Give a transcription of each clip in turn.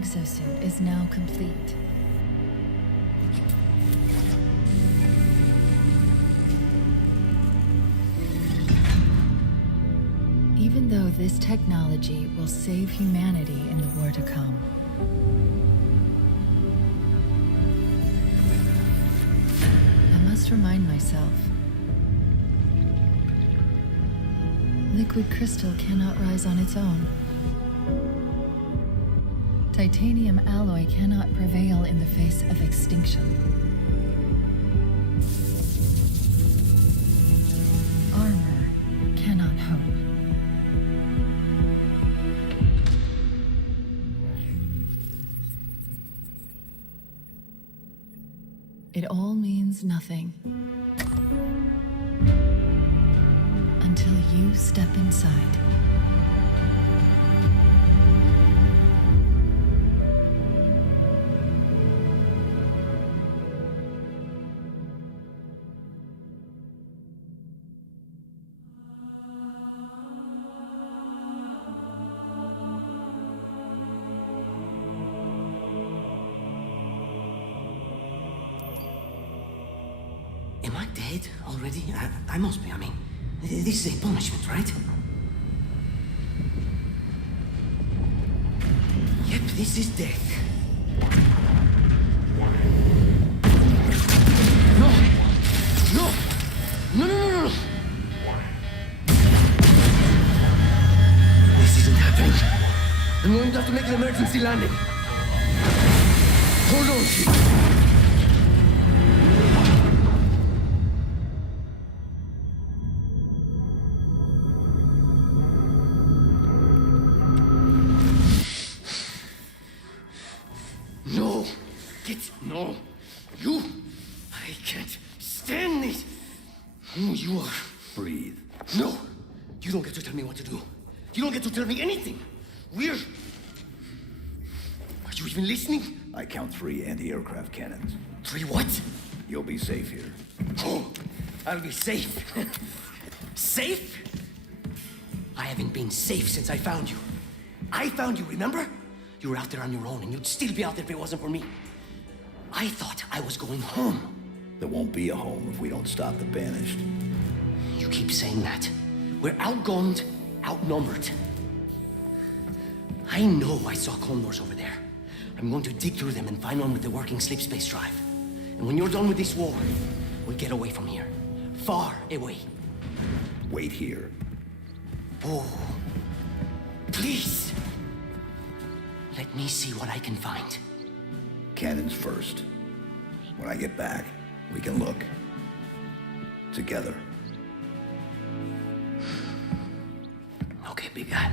exosuit is now complete. Even though this technology will save humanity in the war to come, I must remind myself, liquid crystal cannot rise on its own. Titanium alloy cannot prevail in the face of extinction. Armor cannot hope. It all means nothing until you step inside. Am I dead already? I must be. I mean, this is a punishment, right? Yep, this is death. No! No! No, no, no, no! This isn't happening. I'm going to have to make an emergency landing. Hold on, Chief. No, you! I can't stand this! Who you are? Breathe. No! You don't get to tell me what to do. You don't get to tell me anything. We're... Are you even listening? I count 3 anti-aircraft cannons. 3 what? You'll be safe here. Oh, I'll be safe. Safe? I haven't been safe since I found you. I found you, remember? You were out there on your own, and you'd still be out there if it wasn't for me. I thought I was going home. There won't be a home if we don't stop the Banished. You keep saying that. We're outgunned, outnumbered. I know I saw condors over there. I'm going to dig through them and find one with the working sleep space drive. And when you're done with this war, we'll get away from here. Far away. Wait here. Oh. Please. Let me see what I can find. Cannons first. When I get back, we can look. Together. Okay, big guy.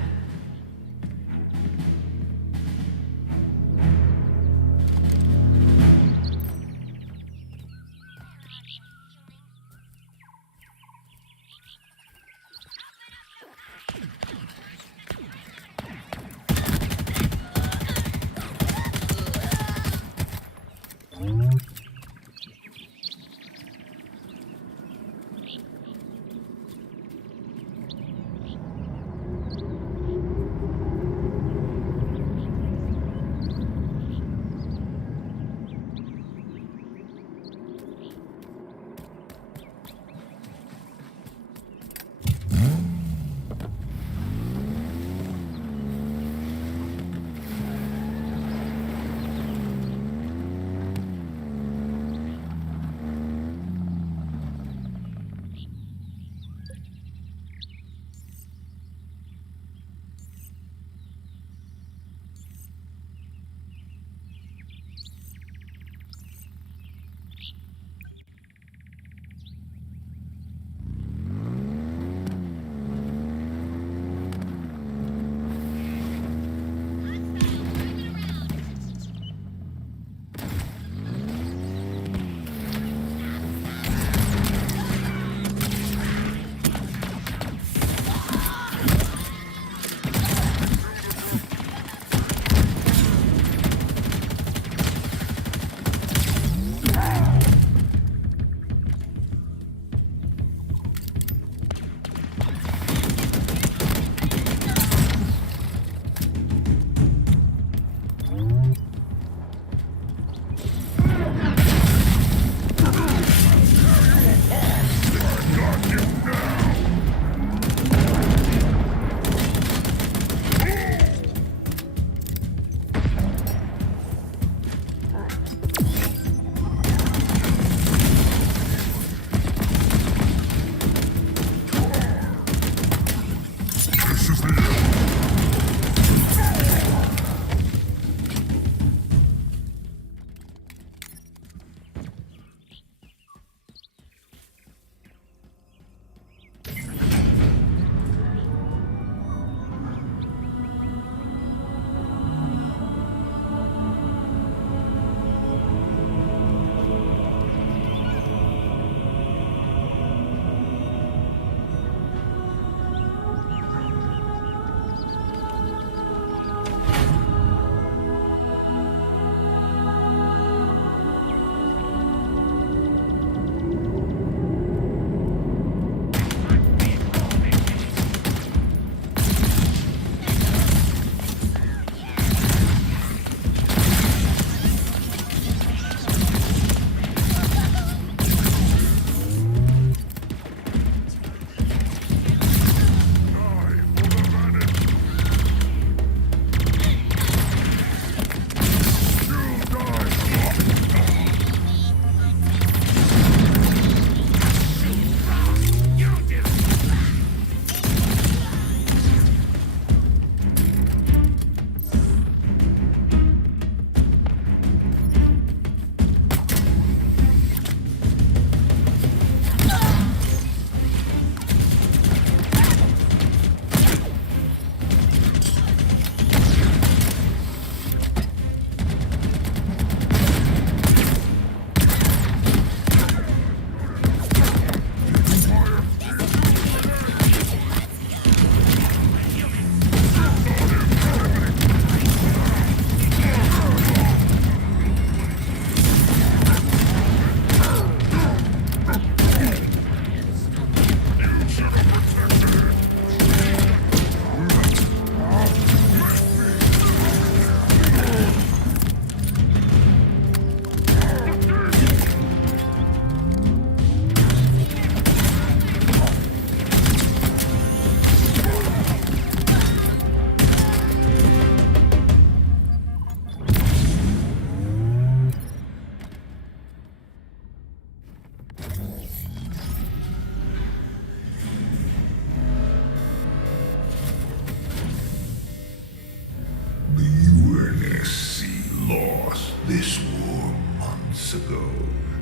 months ago,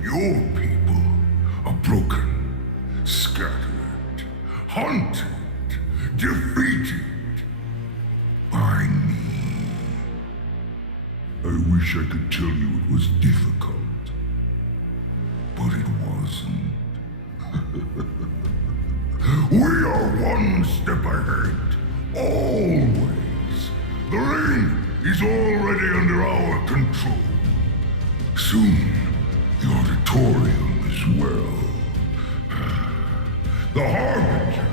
your people are broken, scattered, hunted, defeated by me. I wish I could tell you it was difficult, but it wasn't. We are one step ahead, always. The ring is already under our control. Soon, the auditorium as well. The Harbinger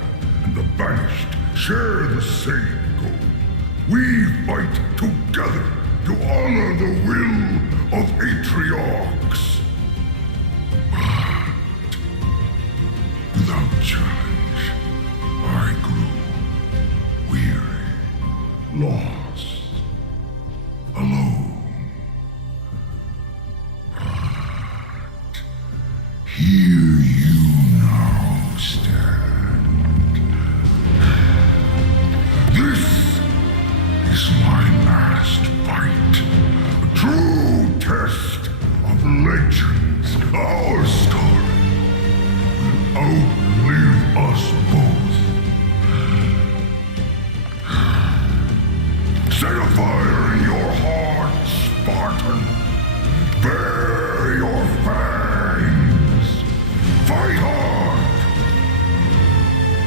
and the Banished share the same goal. We fight together to honor the will of Atriox. But without challenge, I grew weary, lost, alone. Here you now stand. This is my last fight. A true test of legends. Our story will outlive us both. Set a fire in your heart, Spartan. Bare your fangs. Fight hard.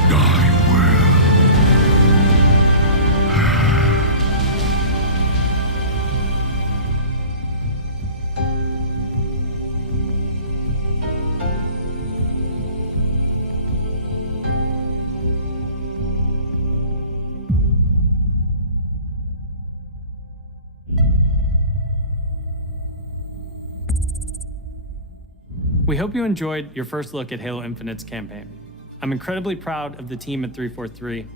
Die well. We hope you enjoyed your first look at Halo Infinite's campaign. I'm incredibly proud of the team at 343,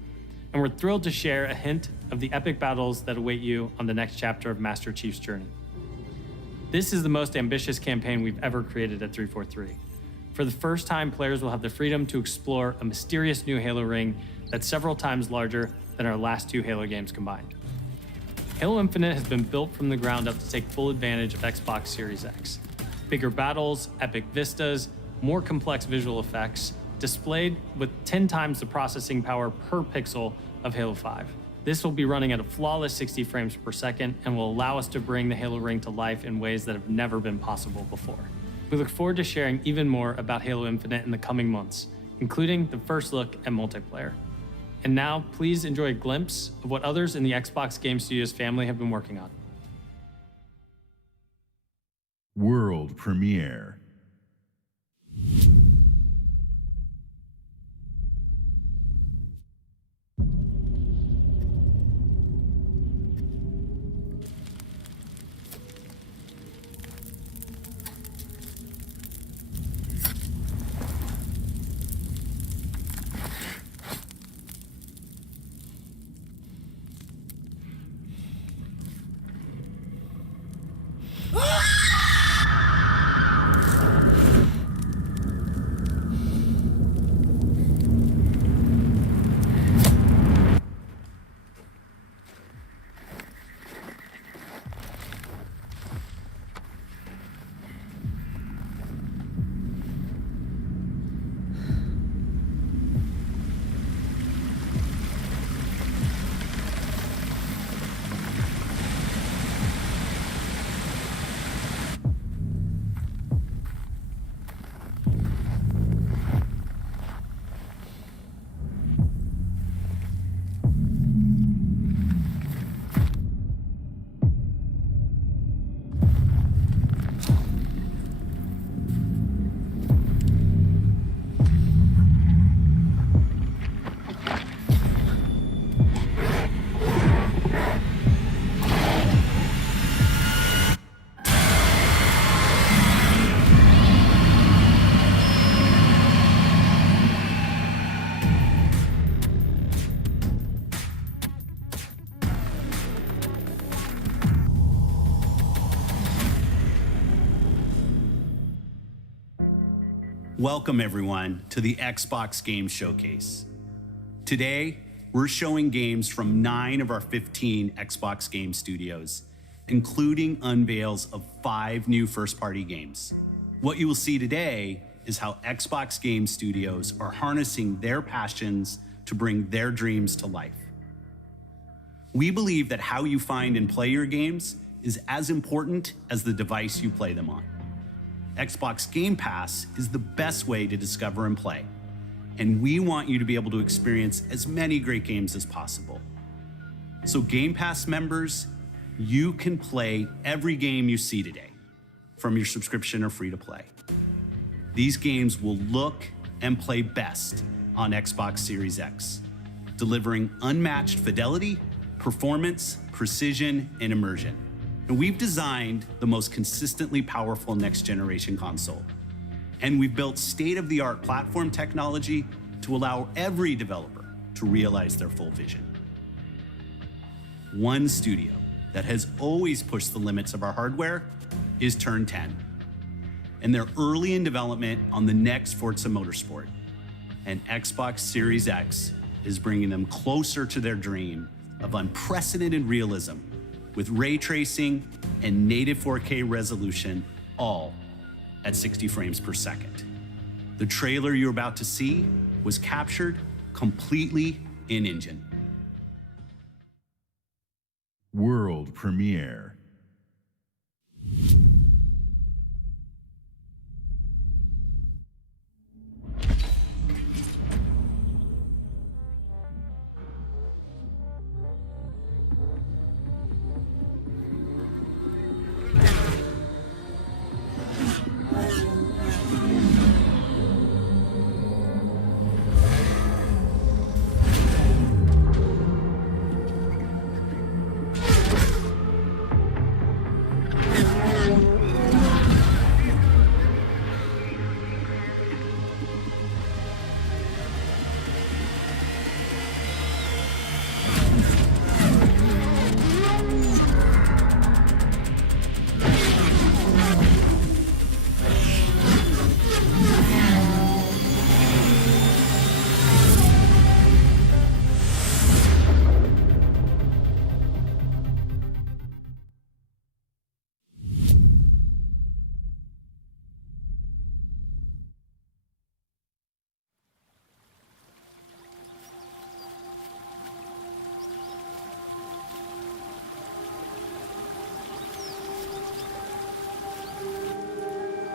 and we're thrilled to share a hint of the epic battles that await you on the next chapter of Master Chief's journey. This is the most ambitious campaign we've ever created at 343. For the first time, players will have the freedom to explore a mysterious new Halo ring that's several times larger than our last two Halo games combined. Halo Infinite has been built from the ground up to take full advantage of Xbox Series X. Bigger battles, epic vistas, more complex visual effects, displayed with 10 times the processing power per pixel of Halo 5. This will be running at a flawless 60 frames per second and will allow us to bring the Halo ring to life in ways that have never been possible before. We look forward to sharing even more about Halo Infinite in the coming months, including the first look at multiplayer. And now, please enjoy a glimpse of what others in the Xbox Game Studios family have been working on. World premiere. Welcome everyone to the Xbox Game Showcase. Today, we're showing games from 9 of our 15 Xbox Game Studios, including unveils of 5 new first-party games. What you will see today is how Xbox Game Studios are harnessing their passions to bring their dreams to life. We believe that how you find and play your games is as important as the device you play them on. Xbox Game Pass is the best way to discover and play, and we want you to be able to experience as many great games as possible. So Game Pass members, you can play every game you see today from your subscription or free to play. These games will look and play best on Xbox Series X, delivering unmatched fidelity, performance, precision, and immersion. And we've designed the most consistently powerful next-generation console. And we've built state-of-the-art platform technology to allow every developer to realize their full vision. One studio that has always pushed the limits of our hardware is Turn 10. And they're early in development on the next Forza Motorsport. And Xbox Series X is bringing them closer to their dream of unprecedented realism with ray tracing and native 4K resolution, all at 60 frames per second. The trailer you're about to see was captured completely in-engine. World premiere.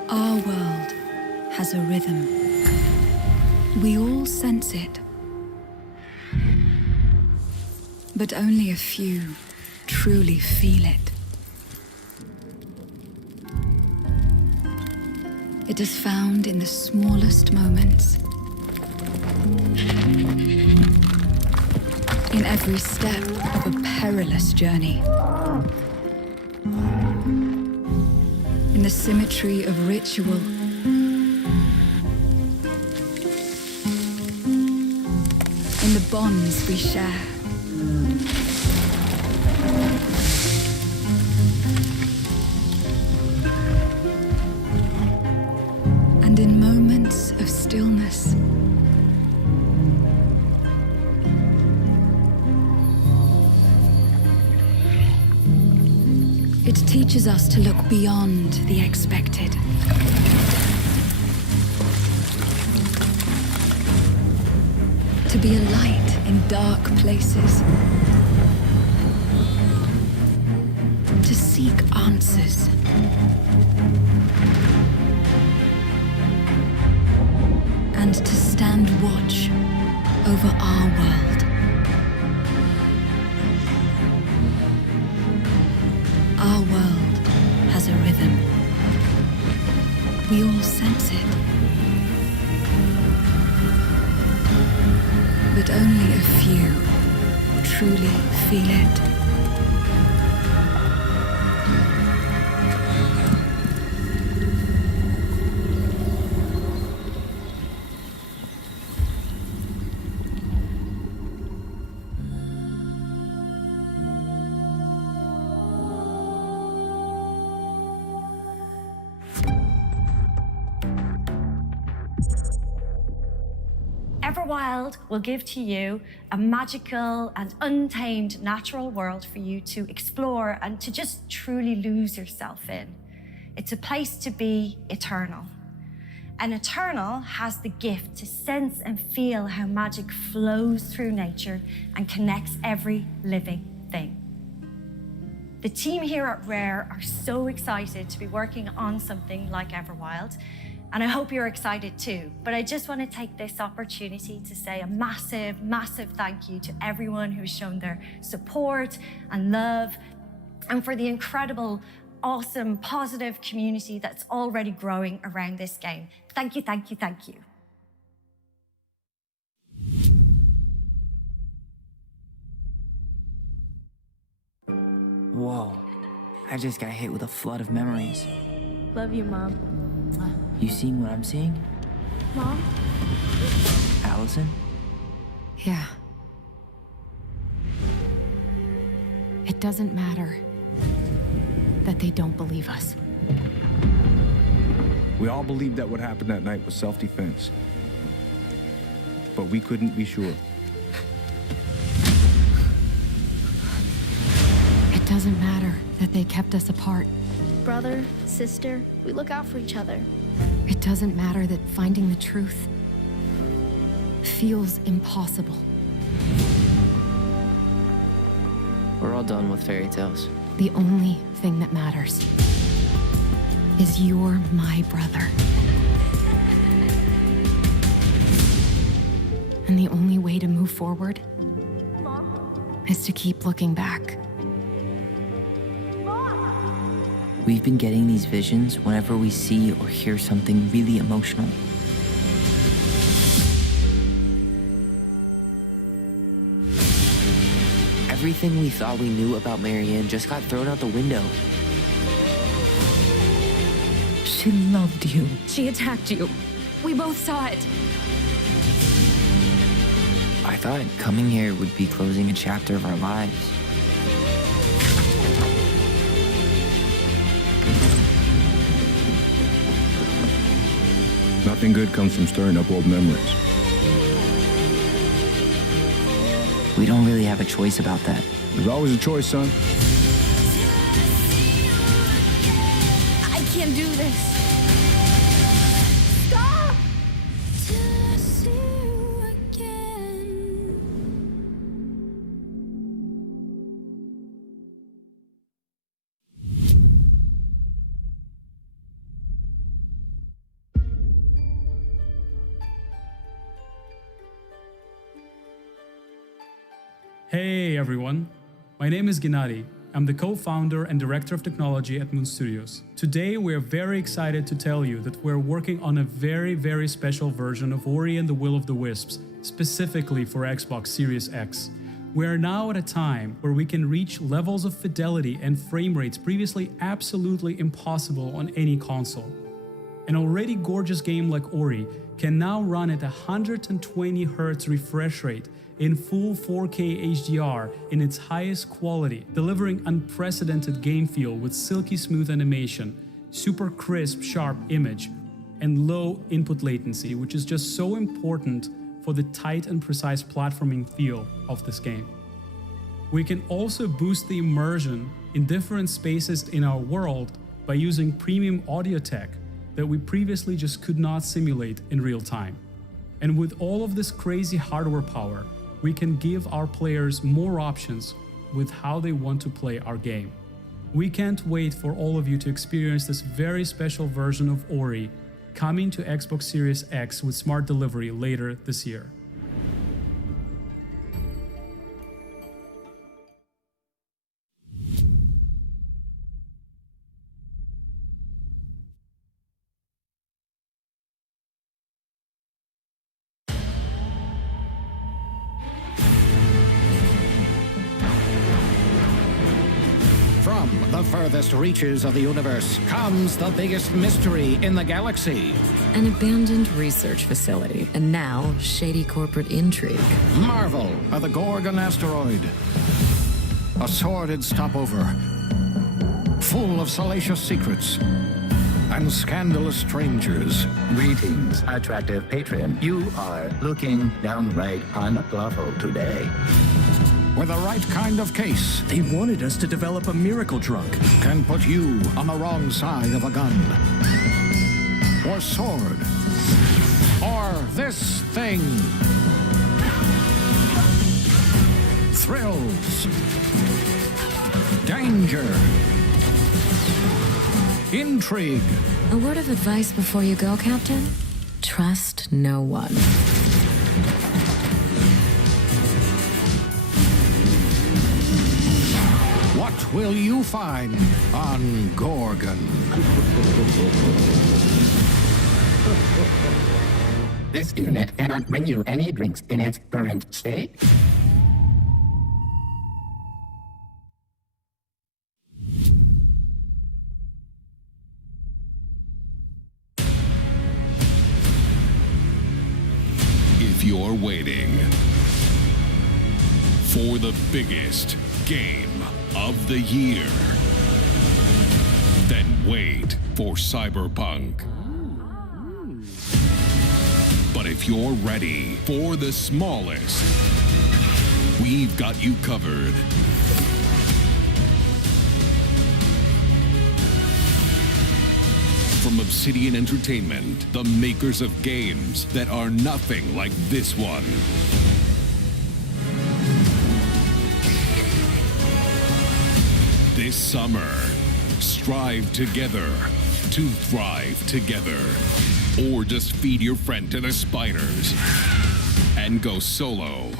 Our world has a rhythm. We all sense it. But only a few truly feel it. It is found in the smallest moments. In every step of a perilous journey. In the symmetry of ritual. In the bonds we share. And in moments of stillness. It teaches us to look beyond the expected. To be a light in dark places. To seek answers. And to stand watch over our world. Our world has a rhythm. We all sense it. But only a few truly feel it. Everwild will give to you a magical and untamed natural world for you to explore and to just truly lose yourself in. It's a place to be eternal. And Eternal has the gift to sense and feel how magic flows through nature and connects every living thing. The team here at Rare are so excited to be working on something like Everwild, and I hope you're excited too. But I just want to take this opportunity to say a massive, massive thank you to everyone who's shown their support and love, and for the incredible, awesome, positive community that's already growing around this game. Thank you, thank you, thank you. Whoa, I just got hit with a flood of memories. Love you, Mom. You seeing what I'm seeing? Mom? Allison? Yeah. It doesn't matter that they don't believe us. We all believed that what happened that night was self-defense. But we couldn't be sure. It doesn't matter that they kept us apart. Brother, sister, we look out for each other. It doesn't matter that finding the truth feels impossible. We're all done with fairy tales. The only thing that matters is you're my brother. And the only way to move forward is to keep looking back. We've been getting these visions whenever we see or hear something really emotional. Everything we thought we knew about Marianne just got thrown out the window. She loved you. She attacked you. We both saw it. I thought coming here would be closing a chapter of our lives. Nothing good comes from stirring up old memories. We don't really have a choice about that. There's always a choice, son. I can't do this. Stop! Hey everyone, my name is Gennady. I'm the co-founder and director of technology at Moon Studios. Today we're very excited to tell you that we're working on a very, very special version of Ori and the Will of the Wisps, specifically for Xbox Series X. We are now at a time where we can reach levels of fidelity and frame rates previously absolutely impossible on any console. An already gorgeous game like Ori can now run at 120 Hz refresh rate in full 4K HDR in its highest quality, delivering unprecedented game feel with silky smooth animation, super crisp, sharp image, and low input latency, which is just so important for the tight and precise platforming feel of this game. We can also boost the immersion in different spaces in our world by using premium audio tech that we previously just could not simulate in real time. And with all of this crazy hardware power, we can give our players more options with how they want to play our game. We can't wait for all of you to experience this very special version of Ori coming to Xbox Series X with smart delivery later this year. From the furthest reaches of the universe comes the biggest mystery in the galaxy. An abandoned research facility, and now shady corporate intrigue. Marvel of the Gorgon asteroid. A sordid stopover, full of salacious secrets. and scandalous strangers. Greetings, attractive patron. You are looking downright unlawful today. With the right kind of case, They wanted us to develop a miracle drug. can put you on the wrong side of a gun, or sword, or this thing. Thrills, danger, intrigue. A word of advice before you go, Captain? Trust no one. What will you find on Gorgon? This unit cannot bring you any drinks in its current state. If you're waiting for the biggest game of the year, then wait for Cyberpunk. But if you're ready for the smallest, we've got you covered. From Obsidian Entertainment, the makers of games that are nothing like this one. This summer, strive together to thrive together. Or just feed your friend to the spiders and go solo.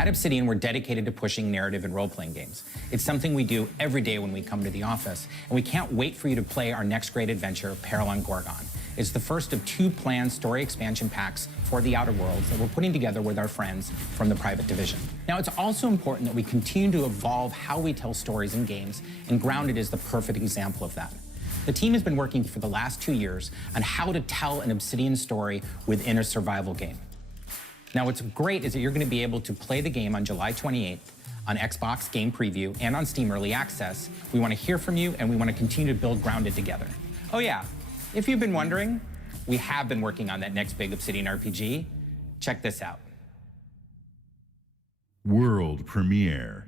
At Obsidian, we're dedicated to pushing narrative and role-playing games. It's something we do every day when we come to the office, and we can't wait for you to play our next great adventure, Peril on Gorgon. It's the first of 2 planned story expansion packs for the Outer Worlds that we're putting together with our friends from the Private Division. Now, it's also important that we continue to evolve how we tell stories in games, and Grounded is the perfect example of that. The team has been working for the last 2 years on how to tell an Obsidian story within a survival game. Now, what's great is that you're going to be able to play the game on July 28th on Xbox Game Preview and on Steam Early Access. We want to hear from you, and we want to continue to build Grounded together. Oh yeah, if you've been wondering, we have been working on that next big Obsidian RPG. Check this out. World premiere.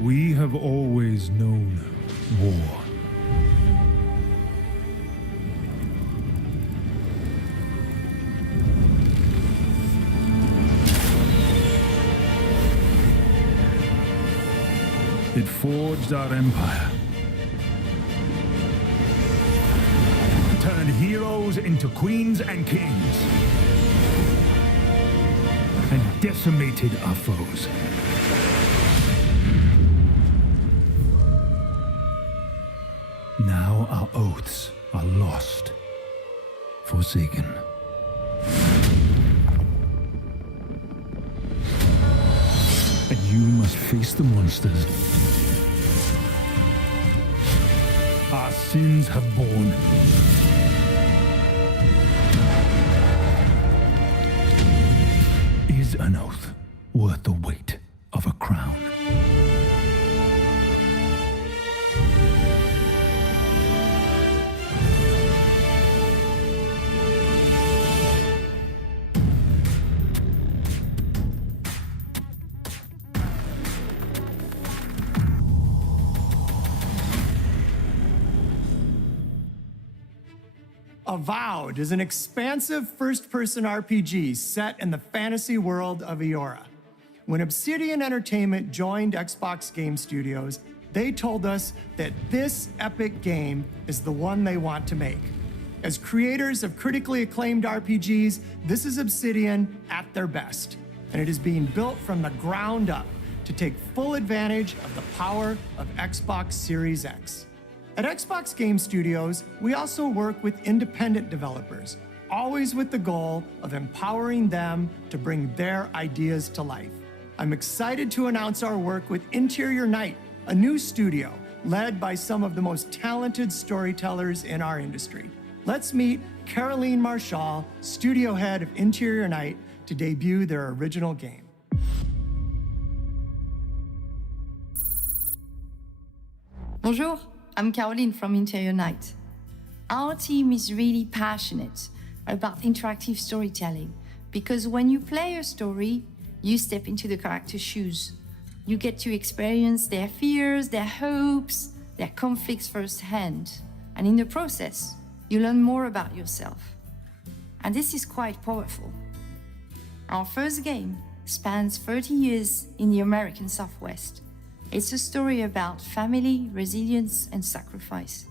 We have always known war. It forged our empire, turned heroes into queens and kings, and decimated our foes. Now our oaths are lost, forsaken. And you must face the monsters our sins have borne. Is an oath worth the weight of a crown? Avowed is an expansive first-person RPG set in the fantasy world of Eora. When Obsidian Entertainment joined Xbox Game Studios, they told us that this epic game is the one they want to make. As creators of critically acclaimed RPGs, this is Obsidian at their best. and it is being built from the ground up to take full advantage of the power of Xbox Series X. At Xbox Game Studios, we also work with independent developers, always with the goal of empowering them to bring their ideas to life. I'm excited to announce our work with Interior Night, a new studio led by some of the most talented storytellers in our industry. Let's meet Caroline Marchal, studio head of Interior Night, to debut their original game. Bonjour, I'm Caroline from Interior Night. Our team is really passionate about interactive storytelling because when you play a story, you step into the character's shoes. You get to experience their fears, their hopes, their conflicts firsthand. And in the process, you learn more about yourself. And this is quite powerful. Our first game spans 30 years in the American Southwest. It's a story about family, resilience, and sacrifice.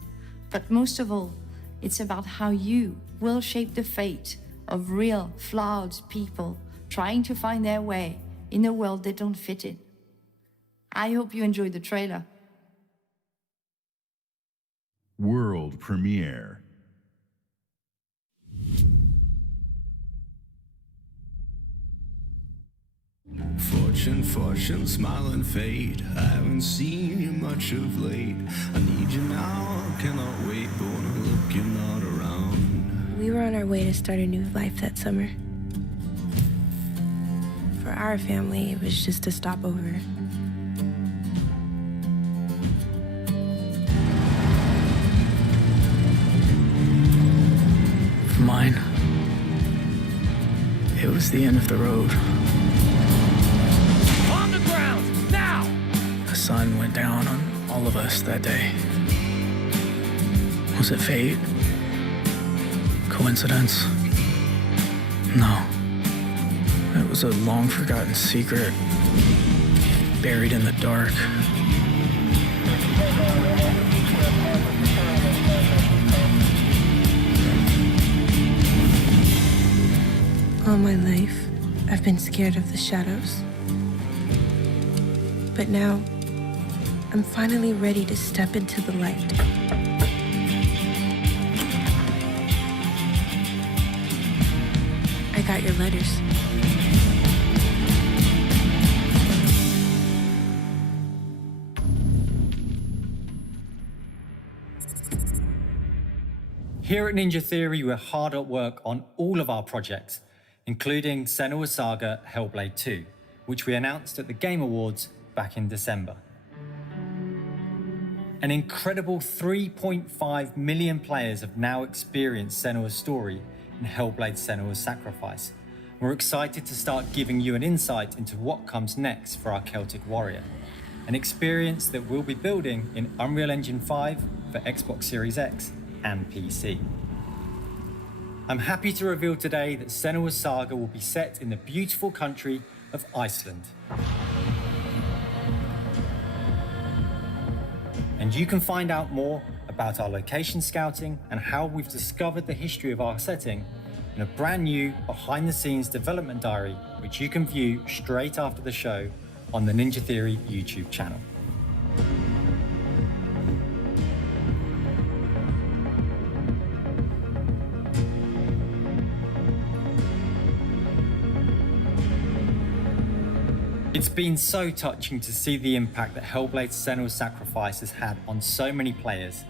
But most of all, it's about how you will shape the fate of real, flawed people trying to find their way in a world they don't fit in. I hope you enjoyed the trailer. World premiere. Fortune, smile and fade. I haven't seen you much of late. I need you now, cannot wait. But when I look, you're not around. We were on our way to start a new life that summer. For our family, it was just a stopover. For mine, it was the end of the road. On the ground, now! The sun went down on all of us that day. Was it fate? Coincidence? No. It was a long-forgotten secret, buried in the dark. All my life, I've been scared of the shadows. But now, I'm finally ready to step into the light. I got your letters. Here at Ninja Theory, we're hard at work on all of our projects, including Senua's Saga Hellblade 2, which we announced at the Game Awards back in December. An incredible 3.5 million players have now experienced Senua's story in Hellblade: Senua's Sacrifice. We're excited to start giving you an insight into what comes next for our Celtic Warrior, an experience that we'll be building in Unreal Engine 5 for Xbox Series X and PC. I'm happy to reveal today that Senua's Saga will be set in the beautiful country of Iceland. And you can find out more about our location scouting and how we've discovered the history of our setting in a brand new behind-the-scenes development diary, which you can view straight after the show on the Ninja Theory YouTube channel. It's been so touching to see the impact that Hellblade: Senua's Sacrifice has had on so many players,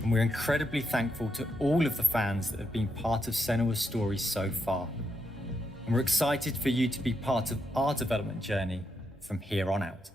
and we're incredibly thankful to all of the fans that have been part of Senua's story so far. And we're excited for you to be part of our development journey from here on out.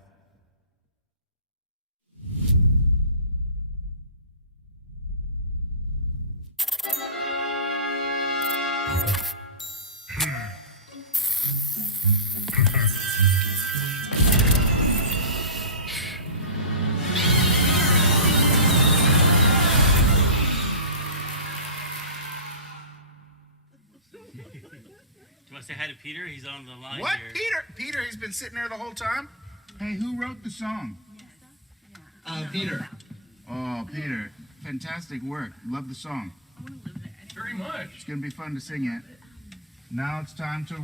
Say hi to Peter. He's on the line What? here. Peter, he's been sitting there the whole time? Hey, who wrote the song? Peter. Oh, Peter. Fantastic work. Love the song. Very much. It's going to be fun to sing it. Now it's time to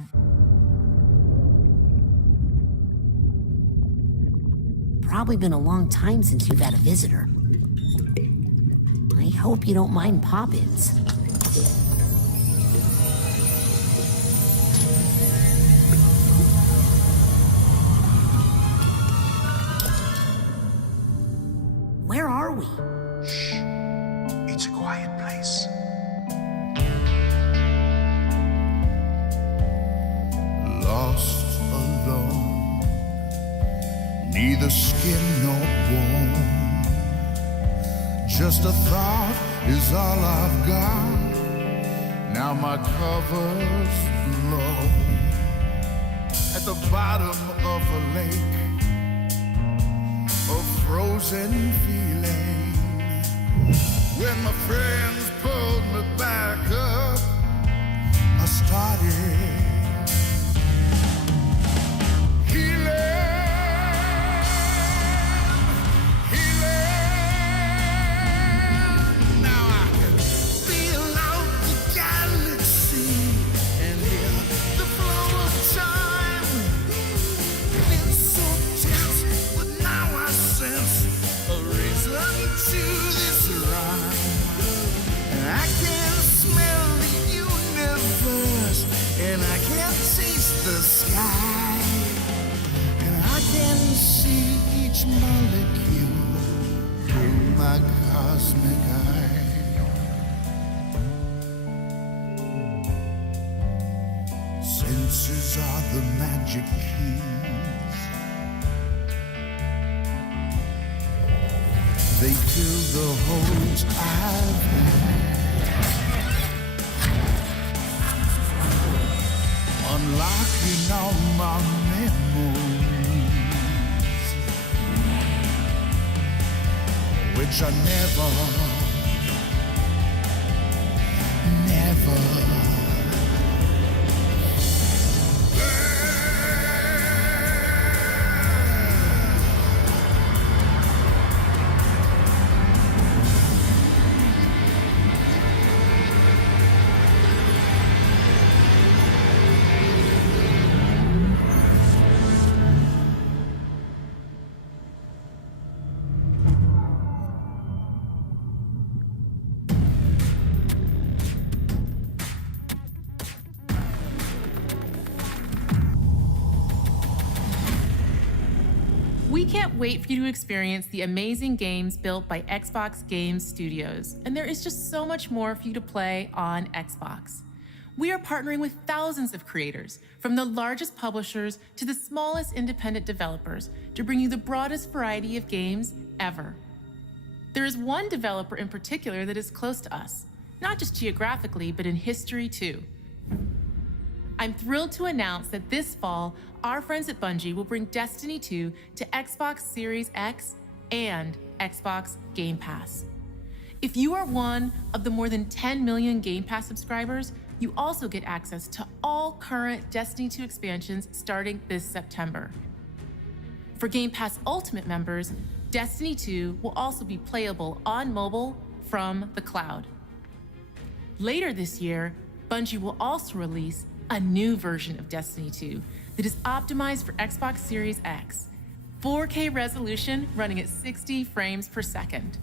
probably been a long time since you've had a visitor. I hope you don't mind pop-ins. Where are we? Shh. It's a quiet place. Lost alone, neither skin nor bone. Just a thought is all I've got. Now my cover's low. At the bottom of a lake, a frozen feeling. When my friends pulled me back up, I started the sky, and I can see each molecule through my cosmic eye. Senses are the magic keys. They fill the holes I've had. Unlocking all my memories, which I never We can't wait for you to experience the amazing games built by Xbox Game Studios, and there is just so much more for you to play on Xbox. We are partnering with thousands of creators, from the largest publishers to the smallest independent developers, to bring you the broadest variety of games ever. There is one developer in particular that is close to us, not just geographically, but in history too. I'm thrilled to announce that this fall, our friends at Bungie will bring Destiny 2 to Xbox Series X and Xbox Game Pass. If you are one of the more than 10 million Game Pass subscribers, you also get access to all current Destiny 2 expansions starting this September. For Game Pass Ultimate members, Destiny 2 will also be playable on mobile from the cloud. Later this year, Bungie will also release a new version of Destiny 2 that is optimized for Xbox Series X, 4K resolution running at 60 frames per second.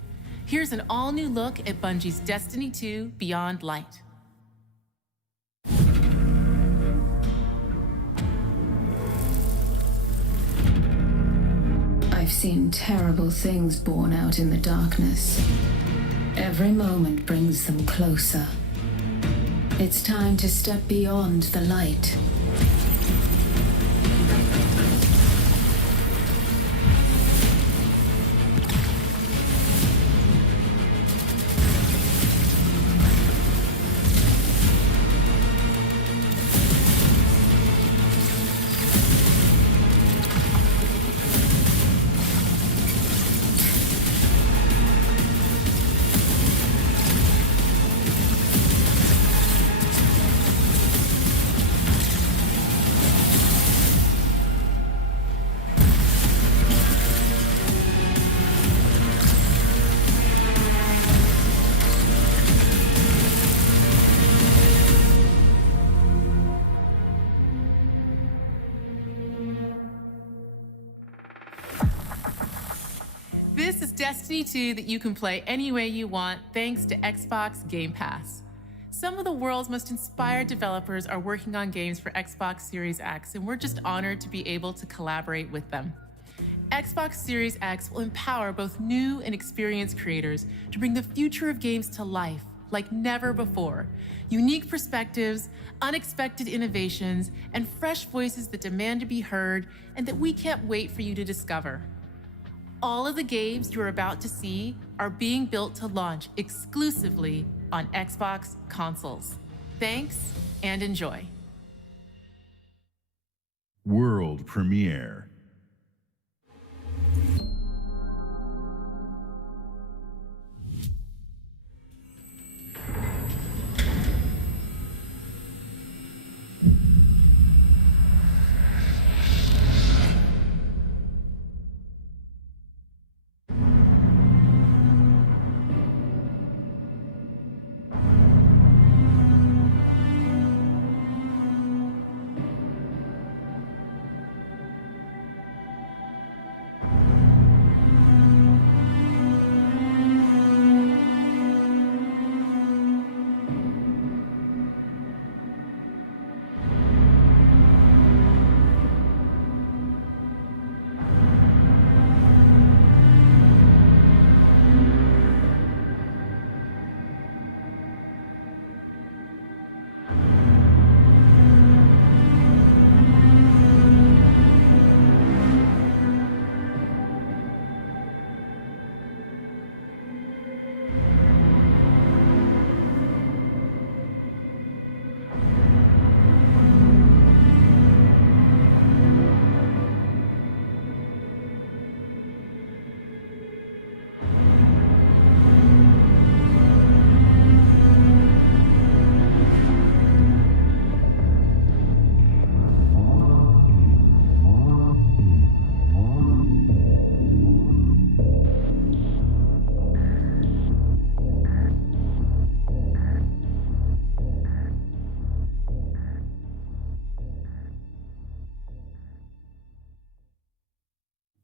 Here's an all-new look at Bungie's Destiny 2 Beyond Light. I've seen terrible things born out in the darkness. Every moment brings them closer. It's time to step beyond the light. This is Destiny 2 that you can play any way you want thanks to Xbox Game Pass. Some of the world's most inspired developers are working on games for Xbox Series X, and we're just honored to be able to collaborate with them. Xbox Series X will empower both new and experienced creators to bring the future of games to life like never before. Unique perspectives, unexpected innovations, and fresh voices that demand to be heard and that we can't wait for you to discover. All of the games you're about to see are being built to launch exclusively on Xbox consoles. Thanks and enjoy. World premiere.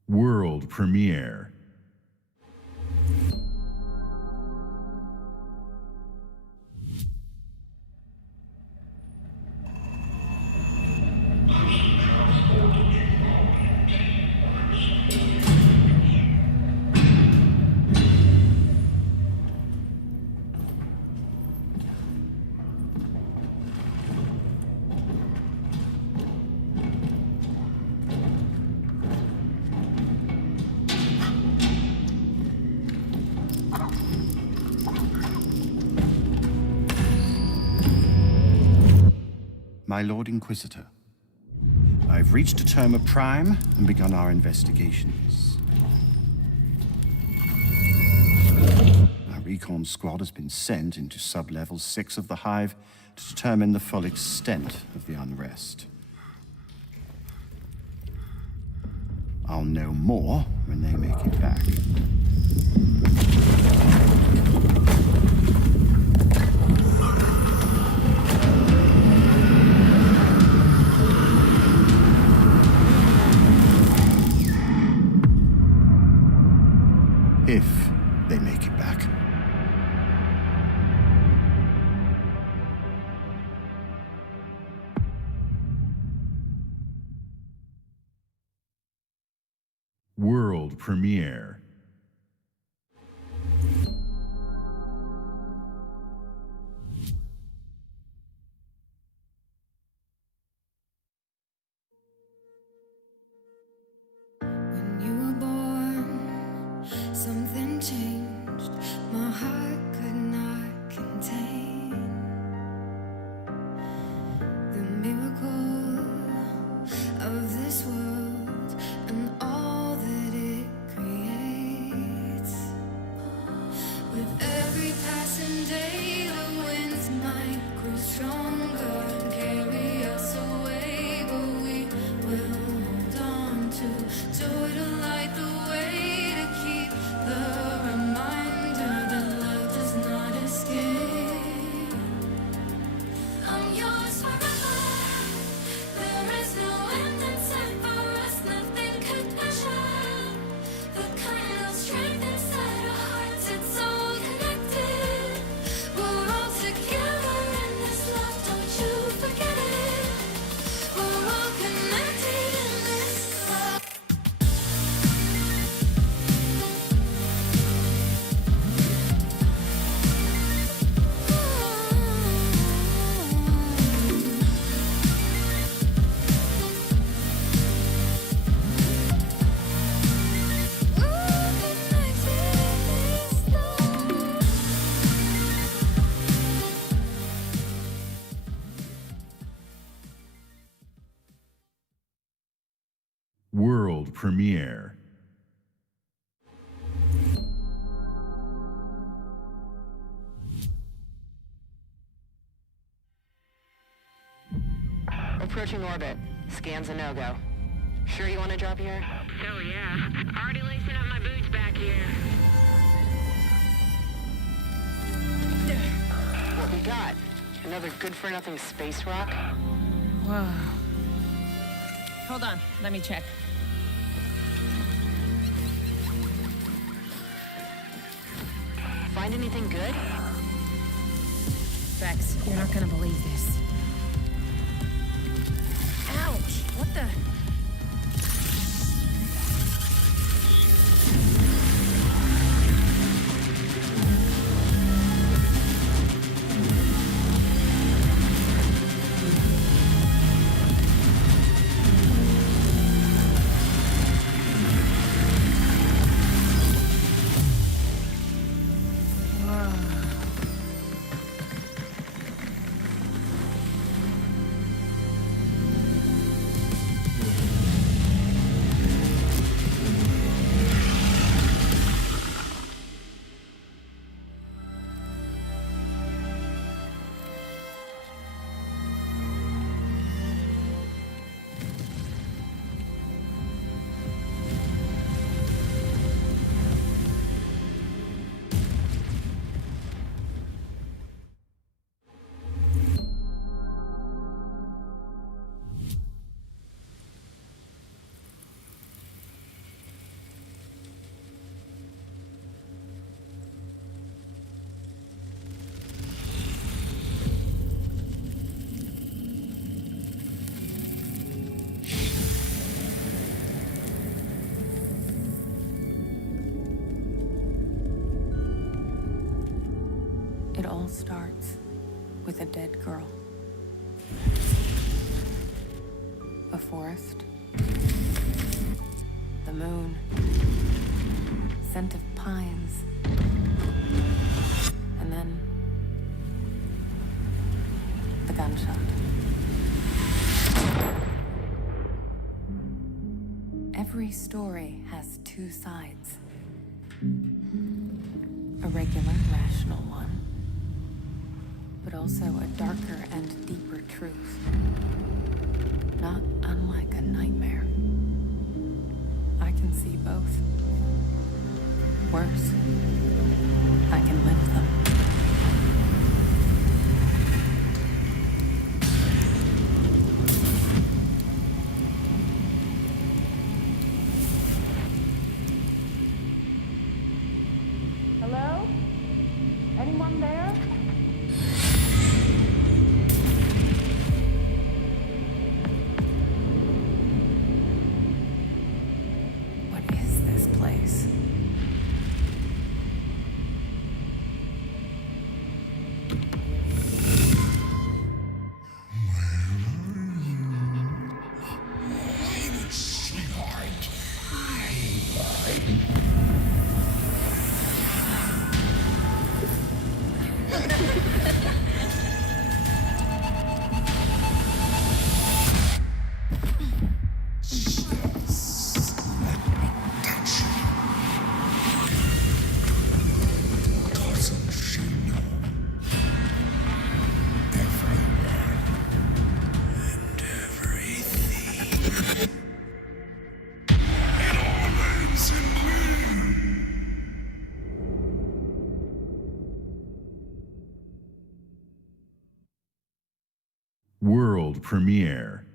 World premiere. My Lord Inquisitor, I've reached a term of prime and begun our investigations. Our recon squad has been sent into sub-level 6 of the Hive to determine the full extent of the unrest. I'll know more when they make it back. If they make it back. World premiere. When you were born, something changed. My heart could not contain the miracle of this world and all that it creates. premiere. Approaching orbit. Scan's a no-go. Sure you want to drop here? Hell yeah. Already lacing up my boots back here. What we got? Another good-for-nothing space rock? Whoa. Hold on, let me check. Find anything good? Vex, you're not gonna believe this. Ouch! What the? It all starts with a dead girl. A forest. The moon. Scent of pines. And then the gunshot. Every story has two sides. A regular, rational one, but also a darker and deeper truth. Not unlike a nightmare. I can see both. Worse, I can live them. Hello? Anyone there? What is this place? World premiere.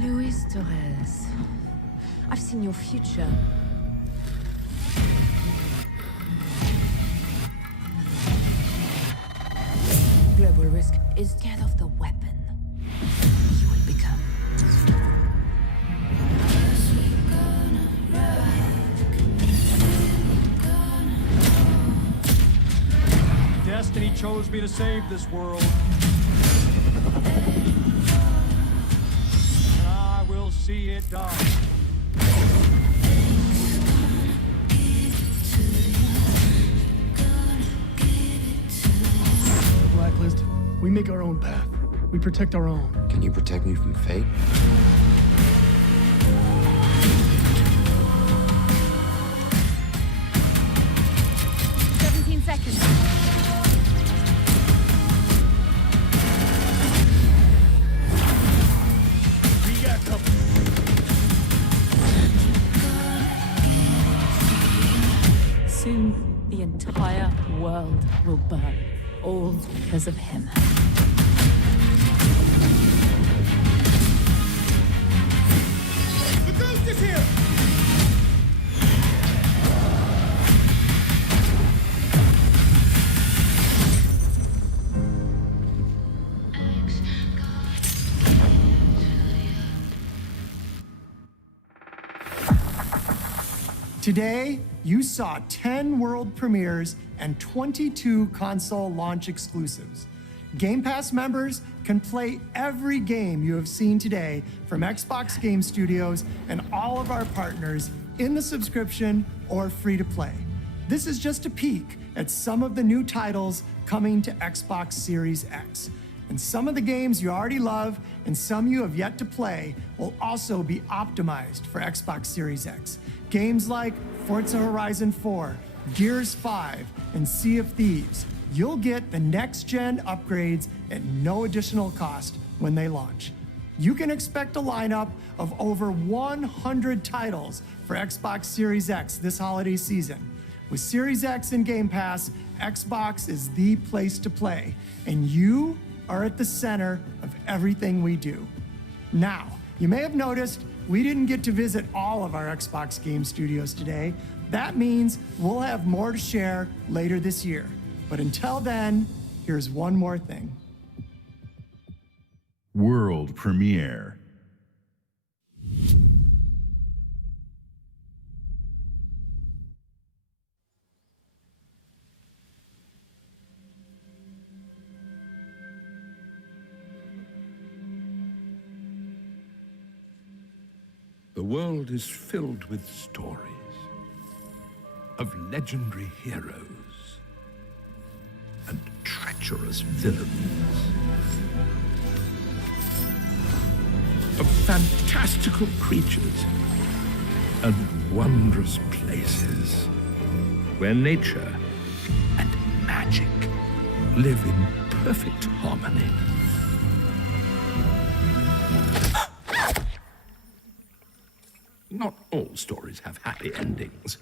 Luis Torres. I've seen your future. Global risk is scared of the weapon you will become. Destiny chose me to save this world. And I will see it done. Blacklist, we make our own path. We protect our own. Can you protect me from fate? 17 seconds. We got company. Soon, the entire world will burn. All because of him. The ghost is here! Today, you saw 10 world premieres and 22 console launch exclusives. Game Pass members can play every game you have seen today from Xbox Game Studios and all of our partners in the subscription or free to play. This is just a peek at some of the new titles coming to Xbox Series X. And some of the games you already love and some you have yet to play will also be optimized for Xbox Series X. Games like Forza Horizon 4, Gears 5, and Sea of Thieves. You'll get the next-gen upgrades at no additional cost when they launch. You can expect a lineup of over 100 titles for Xbox Series X this holiday season. With Series X and Game Pass, Xbox is the place to play, and you are at the center of everything we do. Now, you may have noticed we didn't get to visit all of our Xbox Game Studios today. That means we'll have more to share later this year. But until then, here's one more thing. World premiere. The world is filled with stories of legendary heroes and treacherous villains, of fantastical creatures and wondrous places where nature and magic live in perfect harmony. Not all stories have happy endings.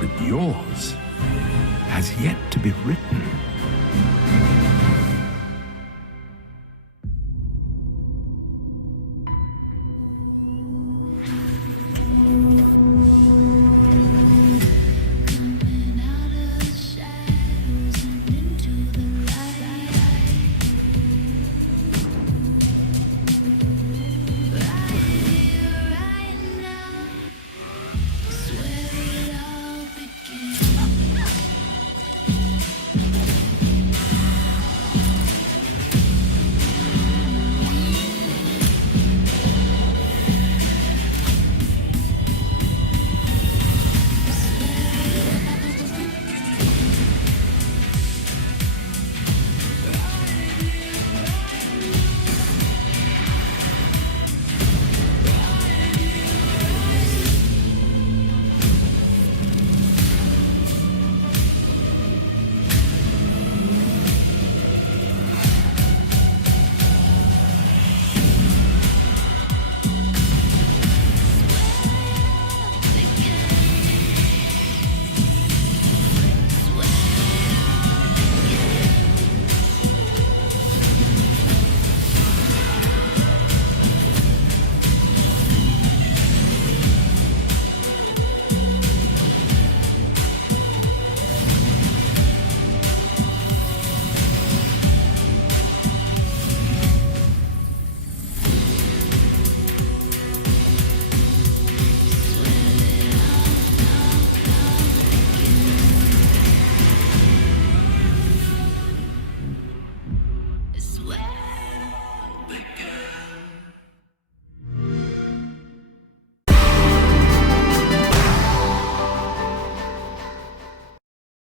But yours has yet to be written.